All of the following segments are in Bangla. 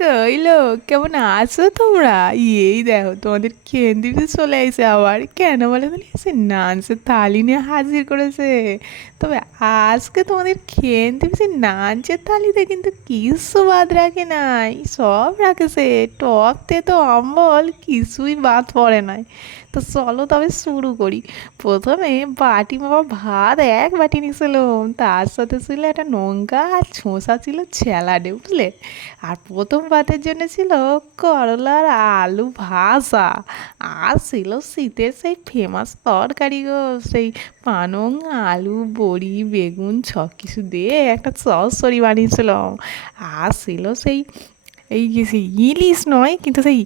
কইলো কেমন আছো তোমরা? এই দেখো তোমাদের কেন্দ্রিতে চলে এসে আবার কেন বলে তো এসে নাচের থালি নিয়ে হাজির করেছে। তবে আজকে তোমাদের কেন্দ্রিতে নাচের থালিতে কিন্তু কিছু বাদ রাখে নাই, সব রাখেছে। টক তেতো অম্বল কিছুই বাদ পড়ে নাই। তো চলো তবে শুরু করি। প্রথমে বাটি মাপা ভাত এক বাটি নিয়েছিলাম, তার সাথে ছিল একটা লঙ্কা আর ছোঁসা ছিল স্যালাডে, বুঝলে। আর প্রথম ভাতের জন্য ছিল করলার আলু ভাজা। আর ছিল শীতের সেই ফেমাস তরকারি গো, সেই পানং আলু বড়ি বেগুন সব কিছু দিয়ে একটা চচ্চড়ি বানিয়েছিলাম। আর ছিল সেই এই যে সেই ইলিশ নয় কিন্তু সেই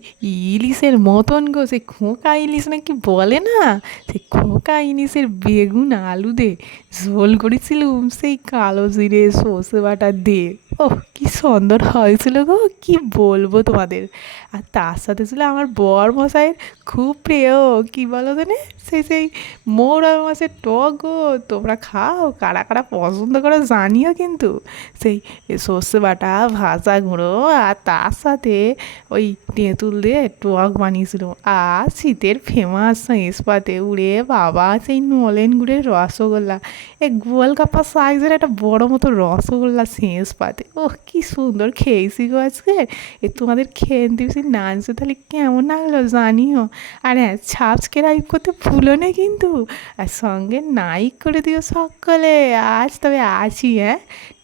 ইলিশের মতন গো, সেই খোকা ইলিশ নাকি বলে না, সেই খোকা ইলিশের বেগুন আলু দিয়ে ঝোল করেছিলুম সেই কালো জিরে সর্ষে বাটা দিয়ে। ওহ কি সুন্দর হয়েছিল গো, কি বলবো তোমাদের। আর তার সাথে ছিল আমার বর মশাইয়ের খুব প্রিয়, কি বলো তো সেই মৌরা মাছের টক গো। তোমরা খাও, কারা কারা পছন্দ করো জানিও কিন্তু। সেই সর্ষে বাটা ভাজা গুঁড়ো আর তার সাথে ওই তেঁতুল দিয়ে টক বানিয়েছিল। আর শীতের ফেমাস ইস্পাতে উড়ে বাবা সেই নলেন গুড়ের রসগোল্লা, এই গোলগাপ্পা সাইজের একটা বড় মতো রসগোল্লা শেষ পাতে। ওহ কি সুন্দর খেয়েছি গো আজকে। তোমাদের খেয়ে দিয়েছি নাচতে, তাহলে কেমন লাগলো জানিও। আর হ্যাঁ, সাবস্ক্রাইব করতে ভুলো না কিন্তু। আর সঙ্গে লাইক করে দিও সকলে। আজ তবে আসি, হ্যাঁ।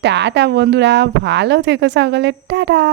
টাটা বন্ধুরা, ভালো থেকো সকলে, টাটা।